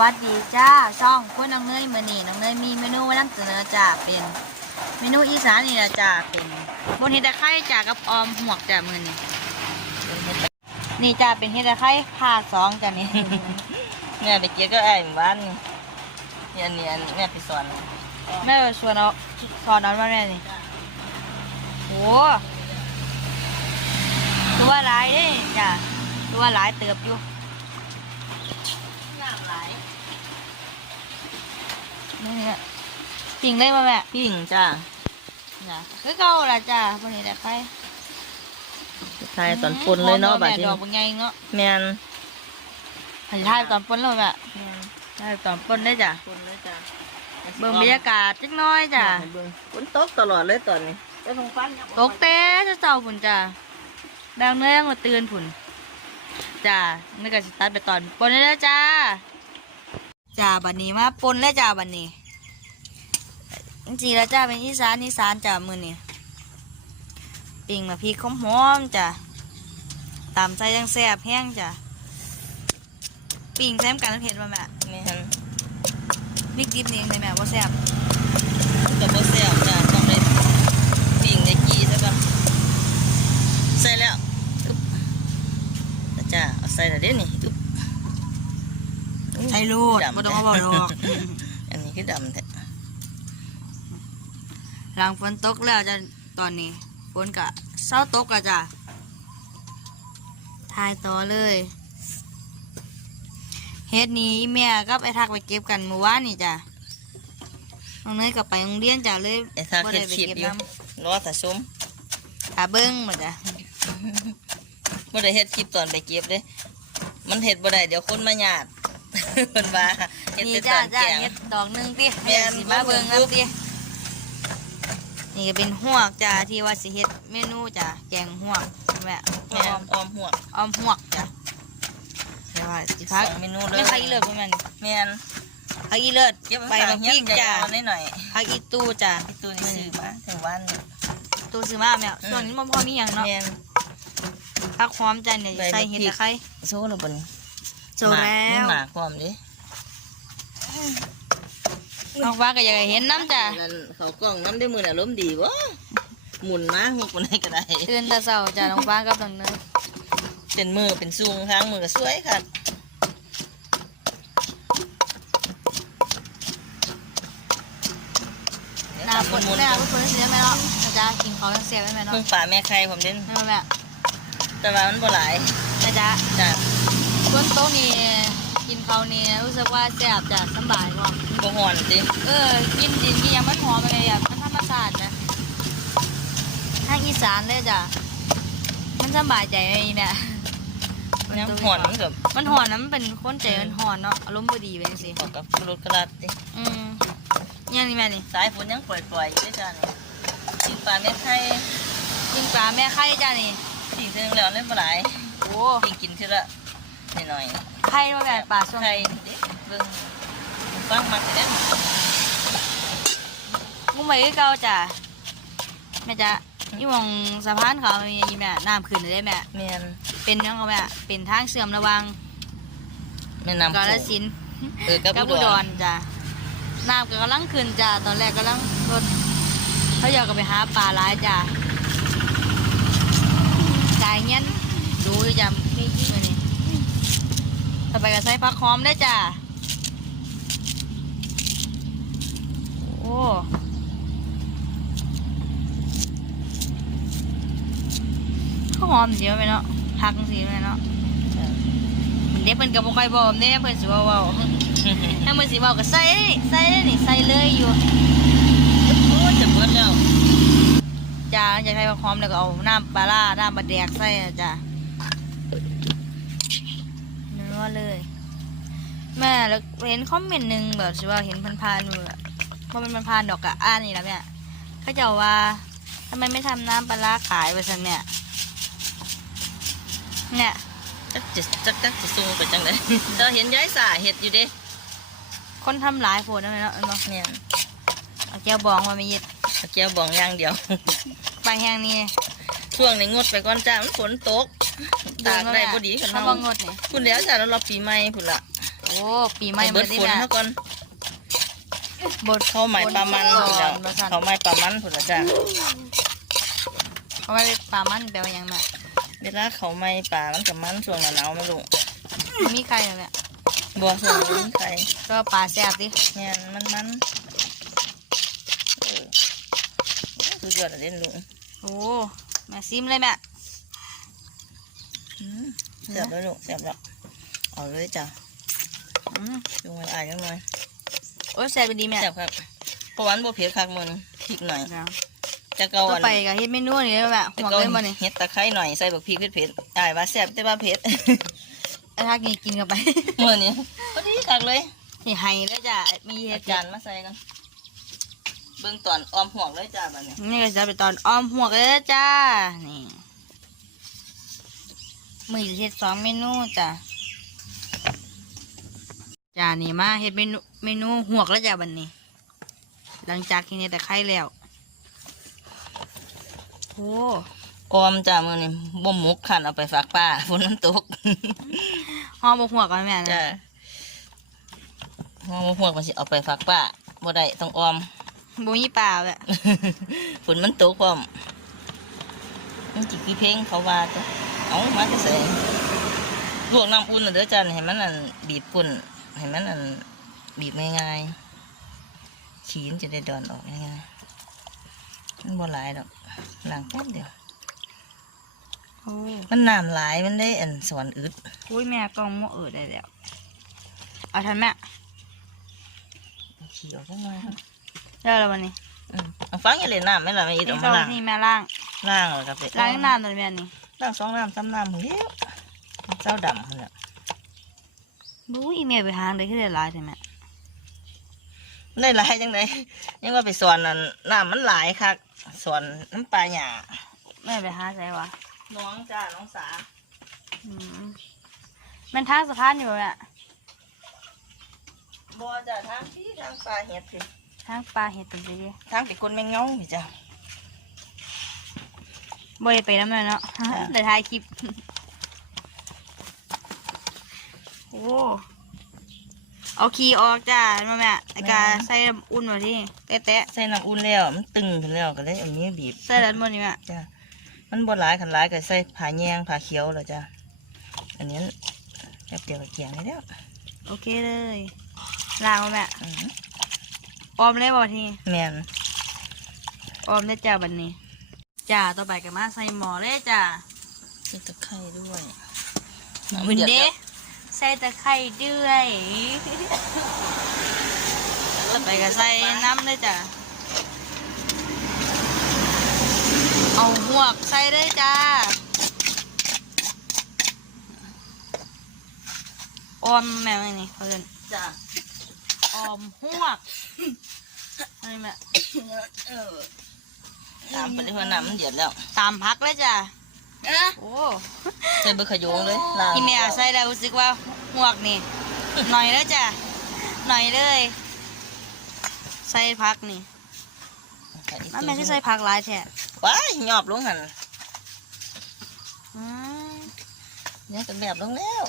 วัสดีจ้าช่องคุณน้องเนยมือนี่น้องเนยมีเมนูมานำเสนอจ้าเป็นเมนูอีสานนี่นะจ้าเป็นบนเห็ดตะไคร้จ้ากับออมหมวกจ้ามือนี่นี่จ้าเป็นเห็ดตะไคร้ภาคสองจ้านี่เนี่ยไปเกี่ยก็ไอ้หมู่บ้านนี่เนี่ยอันเนี่ยแม่ไปสอนแม่ชวนเอาสอนน้องมาแม่นี่โหตัวหลายเด้จ้าตัวหลายเติบอยู่ น้ำไหล นี่เนี่ยปิ่งเลยมาแม่ปิ้งจ้าจ้ะคือเก่าละจ้าบนเห็ดตะไคร้ทายตอนปนเลยเนาะบัดนี้นี้ดอกบางไงเนาะแม่นหันท้ายตอนปนเลยแบบท้ายตอนปนได้จ้ะปนเลยจ้าเบิ่งบรรยากาศจักหน้อยจ้ะเบิ่งฝนตกตลอดเลยตอนนี้ก็ต้องฟันตกเต้จะเจ้าผุนจ้ะแบงเนื้อยังมาเตือนผุนจ้ะนี่ก็สิตัดไปตอนปนได้แล้วจ้า จ้าบัดนี้มาปนแล้วจ้าบัดนี้ จริงๆแล้วจ้าเป็นอีสานอีสานจ้ามือนี่ปิ่งมาพริกหอมๆจ้ะตามใจยังแซ่บแห้งจ้ะปิ่งแซมกันน้ำเผ็ดมาแม่แม่นพริกดิบนี่เองเลยแม่ว่าแซ่บก็บ่แซ่บจ้าต้องได้ปิ้งได้กี้ซะก่อนใส่แล้วอึ๊บแล้วจ้าเอาใส่แล้วเด้นี่อึ๊บ ใช่ลูด ดำบ่ต้องมาบอกหรอกอันนี้คือดำแท้หลังฝนตกแล้วจ้ะตอนนี้ฝนกะเศร้าตกแล้วจ้ะทายต่อเลยเฮ็ดนี้อีแม่กับไอ้ทักไปเก็บกันเมื่อวานนี่จ้ะน้องเนยกลับไปโรงเรียนจ้ะเลยไอ้ถ้าบ่เฮ็ได้ดไปคลิปเก็บอยู่น้รอถ้าชมำขาเบิ้งหมดจ้ะบ่ได้เฮ็ดคลิปตอนไปเก็บเด้มันเฮ็ดบ่ได้เดี๋ยวคนมาหยาด เพิ่นว่าเฮ็ดนี่แต่ตจ้าอนจ้าแกง เฮ็ดดอกหนึงติแม่ให้นสิมาเบิ้งน้ำตินี่ก็เป็นหวกจ้ะที่ว่าสิเฮ็ดเมนูจ้ะแกงหวกแม่แม่นออมหวกออมหวกจ้ะเดี๋ยวว่าสิพักสองเมนูเลยไม่พักอีเลิศประมาณนี้แม่นพักอีเลิศเก็บไปไว้มาข้างพริกเฮียนจ้ะเอาหน่อยพักอีตู้จ้ะๆพี่ตูนี่ซื้อมาถึงวันนี่ตู้ซื้อมาแม่ส่วนนี้มันพอมีอย่างเนาะแม่นพักหอมจ้ะเนี่ยใบมะใส่เห็ดพริกตะไคร้ โซ่แล้วบ่นี่ โจแล้วหมากพร้อมดิน้องฟ้าก็อยากให้เห็นน้ำจ้ะนั่นเขากล้องน้ำได้มือน่ะลมณ์ดีบ่หมุนมาหัวคนไหนก็ได้ตื่นแต่เช้าจ้ะน้องฟ้ากับน้องเนยเป็นมือเป็นซุงทางมือก็สวยค่ะหน้าปนแม่ผู้คนเสียไหมเนาะนะจ้ะกินเขาวยังเสียไหมแม่เนาะเพิ่งป่าแม่ไข่ผมเด่นแม่ว่าแม่แต่ว่ามันบ่หลายนะจ๊ะจ้ะ บนโต๊ะนี่กินเขาวนี่รู้สึกว่าแซ่บจะสบายกว่าบ่ฮ้อนติเออ กินดินกินยังมันหอมอะไรอะมันธรรมชาตินะทางอีสานเลยจ้ะมันสบายใจไอ้เนี่ยน้ำฮ้อนมันก็มันหอนนะมันเป็นคนใจมันหอนเนาะอารมณ์บ่ดีไปจังซี่อกกับรดกระดัดติอืมเนี่ยนี่แม่นี่สายฝนยังปล่อยๆอยู่ด้วยจ้ะนี่กินปลาแม่ไข่กินปลาแม่ไข่จ้ะนี่สิ่งเทิงแล้วเล่นบ่หลโอ้กินกินทีละ หน่อยไข่ว่าแม่ปลาๆช่วงไข่เด็กเบิ่งฟังมักเด้มุ้งไว้คือเก่าจ้ะแม่จ้ะนี่มองสะพานเขามีแม่น้ำขึ้นได้แม่แม่นเป็นยังไงแม่เป็นทางเสื่อมระหวังแม่น้ำกาฬโขงสินธุ์เออกับกับอุอุดดรรจ้ะน้ำก็กำลังขึ้นจ้ะตอนแรกกำลังรถเขาอยากก็ไปหาปลาหลายจ้ะจ่ายเงี้ยนดูอยู่จ้ะมีที่มือนี่ ต่อไปก็ใส่ผักหอมได้จ้ะ โอ้ข้าวหอมเยอะไหมเนาะผักสีไหมเนาะเด็กเพิ่นกับบ่ค่อยบอกเด้เพิ่นสิเว้าเว้าถ้ามือสีบอกก็ใส่เลยใส่เลยนี่ใส่เลยอยู่โอ้ยจะเบิดแล้วจ้าอยากให้หอมแล้วก็เอาน้ำปลาร้าน้ำปลาแดกใส่นะ จ้าเนื้อเลย แม่แล้วเห็นคอมเมนต์หนึ่งแบบสิว่าเห็นพันๆอยู่อะเพราะมันพันๆดอกกะอ่านนี่แหละแม่เขาเจะว่าทำไมไม่ทำน้ำปลาร้าขายไปสันเนี่ยเนี่ยจักจะจักจักจะซุงไปจังได๋เราเห็นยายสาเฮ็ดอยู่เด้คนทำหลายโผล่ได้ไหมเนาะเอาเนาะเนี่ยเอาแก้วบองมาไม่ยึดเอาแก้วบองอย่างเดียวปลาแห้งนี่ช่วงนี้งดไปก่อนจ้ามันฝนตก ตากได้บ่ดีกันเขาเนาะบอกงดนี่พุ่นแล้วจ้าเรารอปีใหม่พุ่นละอโอ้ปีใหม่ให้เบิเบิดดดิฝนแม่เท่าก่อนบดเขาใหม่ปลามันพุ่นแล้วมาสั่นเขาใหม่ปลามันพุ่นแล้วจ้าเขาไม่ปลามันแปลว่าหยังแม่เวลาเขาใหม่ปลามันกับมันช่วงหนาวๆไม่รู้มีใครเหรอแม่บัวส่วนนี้ใครก็ปลาแซ่บดิเนี่ยมันมันเออสุดยอดอะเล่นลุงโอ้แม่ซิมเลยแม่อืม เสียบแล้วลูกเสียบแล้วเอาเลยจ้ะอืมดูไว้อ่านยังไงโอ้ยแซ่บดีแม่เสียบครับเพราะวันบัวเพียคักมือนึงพริกหน่อยเดี๋ยวจะเกาต่ออันไปก็เฮ็ดเมนูนี่เลยแม่หัวจะเลยเกาบ่นี่เห็ดตะไคร้หน่อยใส่บักพริกเผ็ดๆอ่ายว่าแซ่บแต่ว่าเผ็ดไอ้ถ้ากินกินกันไปมือนี้พอดีคักเลยนี่ไห้แล้วจ้ะมีเฮ็อาดจารย์มาใส่กันเบื้องตอนออมหวกเลยจ้าบัดนี้นี่ก็จะเป็นตอนอ้อมหัวกันแล้วจ้านี่ มือเฮ็ดสองเมนูจ้ะจ้านี่มาเฮ็ดเมนูเมนูหวกแล้วจ้ะบัดนี้ หลังจากที่เนี่ยแต่ไข่แล้วโอ้ออมจ้ามือนี้บ่หมุกขันเอาไปฝากป้าฝนมันตกหอมบกหัวกันแม่จ้านะห้องหวกมันสิเอาไปฝากป้าบ่ได้ต้องออมบ่มีเปล่าแหละฝนมันตกพร้อมมันจิกี่เพลงเขาว่าจ้ะ เอามาจะใส่ลวกน้ำอุ่นน่ะเด้อจ้าให้มันอันบีบปุ่นให้มันอันบีบง่ายๆขีนจะได้ดอนออกง่ายๆมันบ่หลายดอกล้างแป๊บเดียวโอ้มันน้ำหลายมันได้อันสอนอึดโอ้ยแม่กล้องมั่วเออได้แล้วเอาทันแม่ขี่ออกจังหน่อยครับได้แล้ววันนี้อืมเอาฟังอย่าเล่นน้ำไม่ละไม่อีนี่ดออกก็มาล้างนี่แม่ล้างล้างเลยครับเด็กล้างน้ำตัวแม่นี่ ล้างสองน้ำสามน้ำเฮ้ยเจ้าดำมันแหละบู๊อีแม่ไปหางได้ขึ้นได้หลายใช่ไหมได้หลายจังไดยังว่าไปสอนนั่นน้ำมันหลายคักสอนน้ำปลาหยาแม่ไปหาใส่วะน้องจ้าน้องสาอืมมันทางสะพานอยู่แหละบัวจ้าทางที่ทางปลาเห็ดสิทางปลาเห็ดตัวดีทางเป็นคนแมงเงาพี่จ้าๆ บ่ได้ไปน้ำแม่เนาะจ้ะแต่ถ่ายคลิป โอ้ เอาขี้ออกจ้ามาแม่ไอ้กาใส่น้ำอุ่นมาที่แตะใส่น้ำอุ่นแล้วมันตึงขึ้นแล้วก็เลยเอานี้วบีบๆใส่ด้านบนนี่แม่จ้ามันบ่หลายขันหลายก็ใส่ผ่าแยงผ่าเขียวแล้วจ้าอันนี้แป๊บเดียวก็เกี่ยงได้แล้วโอเคเลยล้างมาแม่อือออมเลยบ่ทีแม่นออมได้จ้าบันนี้ จ้าต่อไปก็มาใส่หม้อเลยจ้าใส่ตะไคร้ด้วยบุญเด้ใส่ตะไคร้ด้วยต่อไปก็ใส่น้ำเลยจ้าเอาหวกใส่เลยจ้าออมแม่ไม่นี่เขาเรียนจ้าออมหวกอะไรแม่เออ ตามไปเลยว่าน้ำมันเดือดแล้วตามพักเลยจ้าโอ้ใส่เบอร์ขยงเลยล้างพี่แม่ใส่แล้วรู้สึกว่าหวกนี่ หน่อยแล้วจ้ะหน่อยเลย ใส่พักนี่น้ำแม่ที่ใส่พักหลายแท้ว้ายหยอบลงหันอืมเนี่ยก็แบบลงแล้ว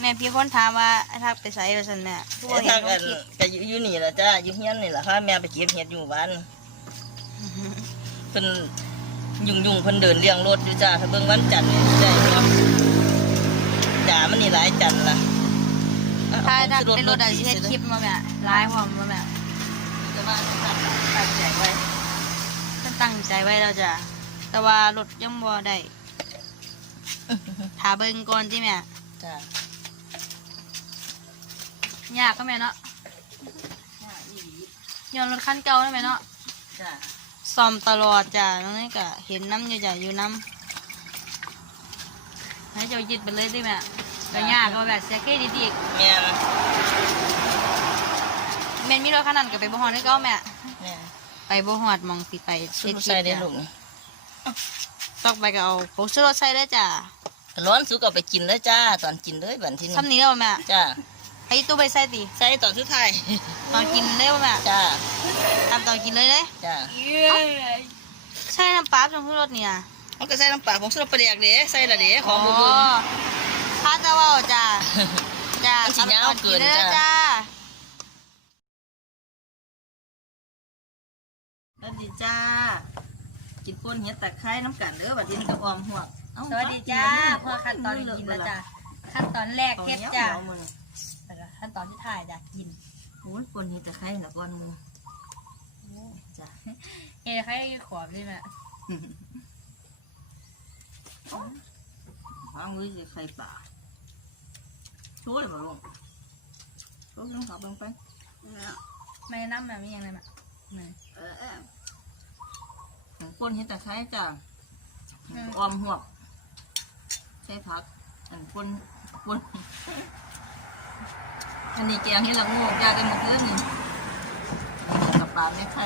แม่พี่คนถามว่าไอ้ทักไปใส่ไปสันแม่ผู้ไอ้เห็ทานงลกังนคลิปก็อยู่อยู่นี่แหละจ้าอยู่เฮียนนี่แหละค่ะแม่ไปเก็บเห็ดอยู่บ้าน เพิ่นยุ่งยุ่งๆเพิ่นเดินเลี้ยงรถอยู่จ้าถ้าเบิ่งวันจันทร์นี่ได้เนาะจ้ามันนี่หลายจันทร์ละเอถ้าเอถ้าผงเป็นรถอะสิเฮ็ดคลิปมาแม่หลายพร้อมมาแม่แต่ว่าตั้งใจไว้ฉันตั้งใจไว้แล้วจ้ะแต่ว่ารถยังบ่ได้ถาเบิ่งก่อนที่แม่จ้ายากก็แม่เนาะย้อนรถคันเก่าได้แม่เนาะจ้า ซ่อมตลอดจ้ะน้องนี่ก็เห็นน้ำอยู่จ้ะอยู่น้ำให้เจ้ายึดไปเลยได้ไหมก็ยากก็แบบเสียเครดิตอีกแม่นแม่นมีรถขนาดก็ไปบ่ฮอดได้ก็แม่แม่นไปบ่ฮอดหมองสิไปชุเช็ดดบ่คลิปจ้ะใส่ได้ลูกนี่ตอกไปก็เอาผงชูรสใส่ได้จ้ะร้อนสุกเอาไปกินเลยจ้า ตอนกินเลยบัดที่นี่ซ้ำนี้แล้วแม่จ้า ให้ตู้ไปใส่ติใส่ตอนสุดท้ายตอนกินได้บ่แม่จ้าตามตอนกินเลยเลยจ้าใช่น้ำปลาผงชูรสเนี่ยมันก็ใส่น้ำปลาผงชูรสปลาแดกเด้ใส่ละเด้ของบุบข้าจะว่าจ้ะจ้าเอาสิยาวเกินด้อจ้ะจ้าสวัสดีจ้ากินป่นเห็ดตะไคร้น้ำกันเด้อบัดนี้ก็ออมหัวกเอ้าสวัสดีจ้าพอขั้นตอนกินแล้วจ้าขั้นตอนแรกเอาเฮ็ดเนี้ยจ้า ขั้นตอนที่ถ่ายจ้ะกินโอ้ยป่นเห็ดตะไคร้น่ะก่อนมือจ้าเฮ้ยใครขอบด้วยแม่วางมือจะไข่ป่าช่วยมาลงช่วยลงเขาลงไปไม่น้ำแบบนี้ยังไงแม่แม่ป่นเห็ดตะไคร้จ้าอืมออมหัวกใช้ผักอันป่นป่น อันนี้แกงเห็ดละโงกยากันเมื่อคืนนี่กับปลาไม่ไข่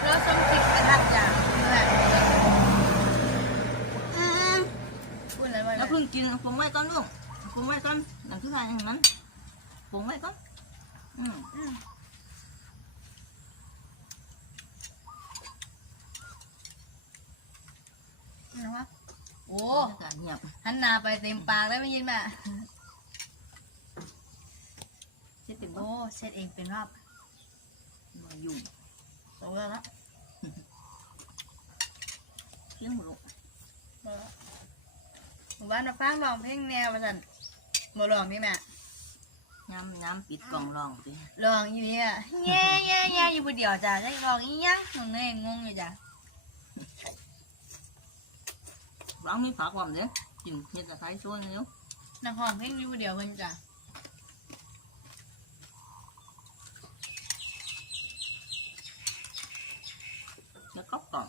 แล้วส้มพริกกระทับจ้าเพื่อนพูดอะไรวะแล้วเพิ่งกินปรุงไว้ก่อนลูกปรุงไว้ก่อนนั่นคืออะไรอย่างนั้นปรุงไว้ก่อนอืมโอ้หันหน้าไปเต็มปากแล้วไม่ยินแม่ เช็ดเป็น โอ้เช็ดเองเป็นรอบมายุ่งโตแล้วละเที่ยงหมดลูกหมู่บ้านมาฟังร้องเพลงแนวมาสั่นมาร้องนี่แม่น้ำน้ำปิดกล่องรองสิร้องอยู่เนี่ยแง่แง่แง่อยู่คนเดียวจ้ะได้ร้องอีหยังหนูเนยงงอยู่จ้ะร้องมีฝาความเด้กินเห็ดตะไคร้ช่วยเร็วนักร้องเพลงอยู่คนเดียวเพิ่นจ้ะ แล้วก็กล่อง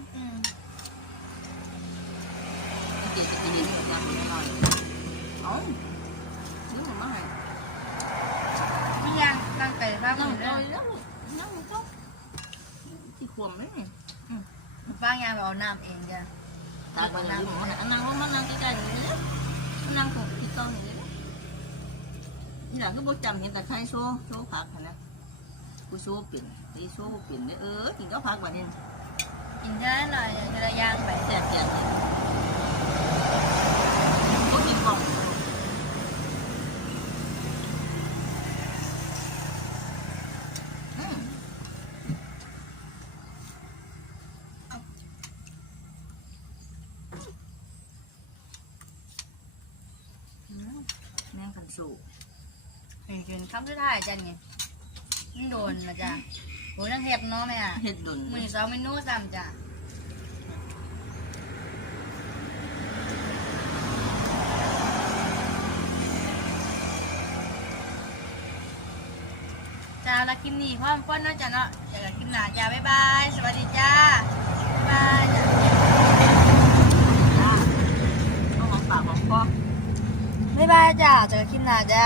เอาซื้อมาให้มียังตั้งใจภาพนั่งอยู่เลเลยยแล้วนั่งก็ที่ขวมเลยฟังยางไปเอาน้ำเองจ้ะตาไปเลยหมอนะนั่งลงมานั่งใกล้ๆอย่างนี้นั่งตรงที่ต้องอย่างนี้เลยนี่แหละก็บ่จำเห็นแต่ใครโซ่โซ่ผักนะกูโซ่เปลี่ยนไอ้โซ่เปลี่ยนเลยเออกินก็ผักแบบนี้กินได้หน่อยจะได้ย่างไปแซ่บแซ่บเลยก็กินกล่องอืม อืม แม่งกันสู เห็น กินคำสุดท้ายจ้ะนี่นี่โดนนะจ้ะโอ้ยนั่งเห็บเนาะแม่อะเห็ดดุนมือสองเมนูซ้ำจ้ะจ้าแล้วกินนี่พร้อมป้อนเนาะจ้ะเนาะเดี๋ยวเรากินหนาจ้าบ๊ายบาย สวัสดีจ้าบ๊ายบายจ้ะต้องของปากของคอ บ๊ายบายจ้าเจอกันคลิปหน้าจ้า